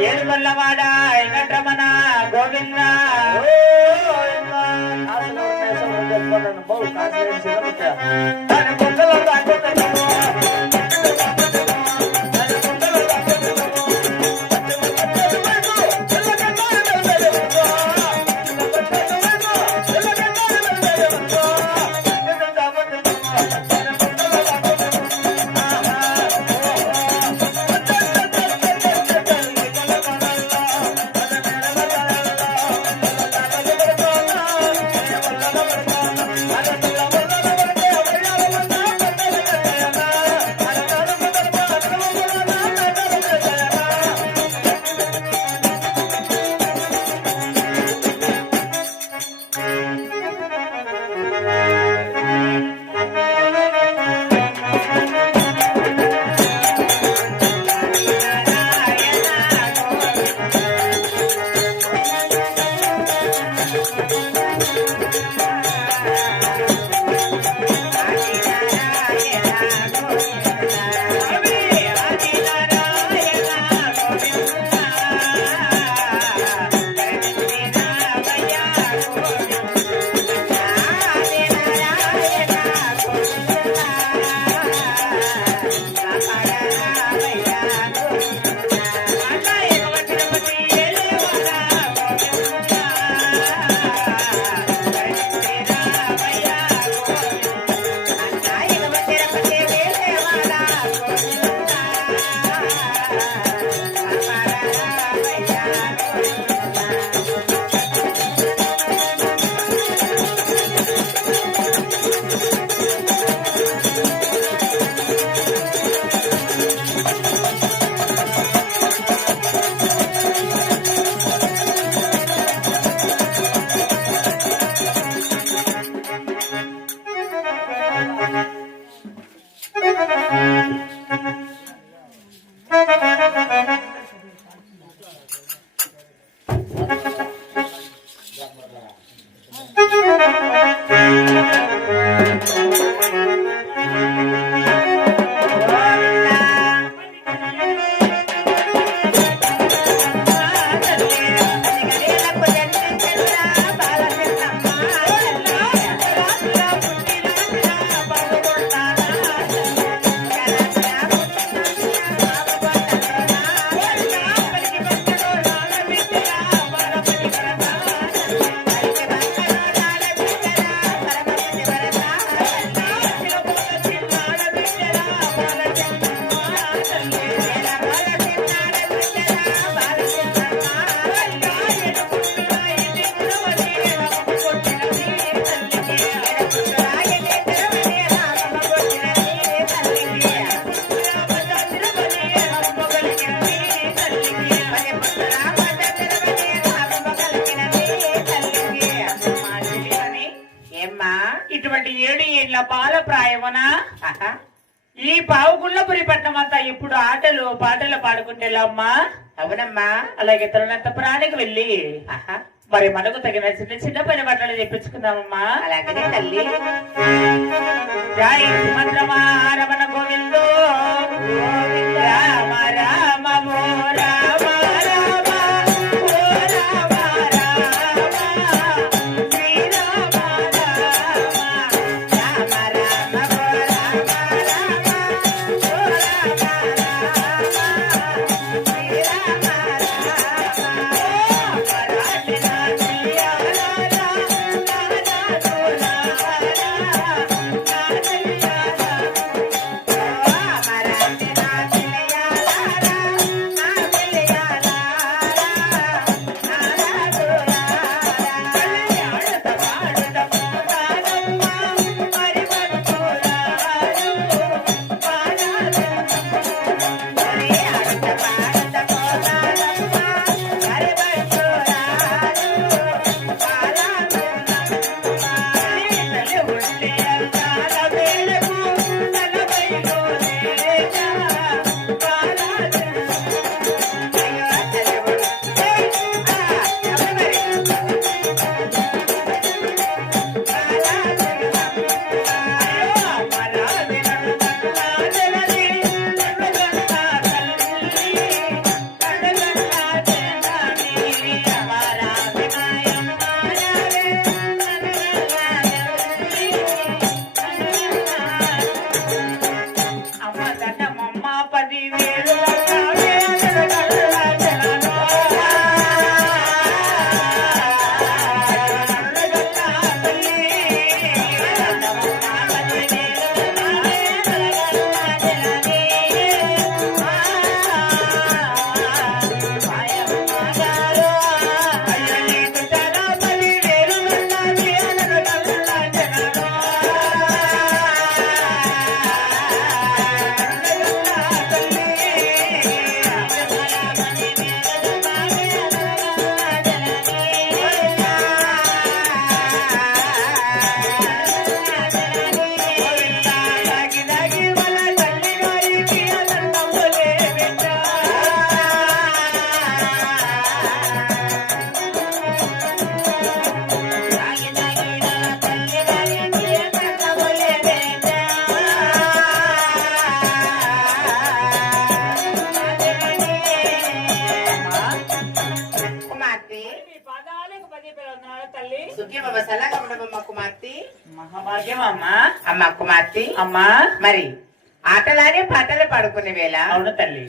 ఏడుమల్లవాడ వెంకటరమణ గోవింద. గోవింద ఏమ్మా ఇటువంటి ఏడు ఏళ్ళ బాల ప్రాయమున ఈ పావుగుళ్ళపురి పట్నం అంతా ఇప్పుడు ఆటలు పాటలు పాడుకుంటేలమ్మా అవునమ్మా అలాగే ప్రాణికి వెళ్ళి. ఆహా, మరి మనకు తగిన చిన్న చిన్న పని బట్టలు చెప్పించుకుందామమ్మా అలాగనే తల్లి. జై సుమంత్రమా తల్లి సుఖ్యమ్మ సలాగా ఉండవమ్మ కుమార్తె మహాభాగ్యం అమ్మా అమ్మ కుమార్తె అమ్మా మరి ఆటలానే పాటలు పాడుకునే వేళ అవును తల్లి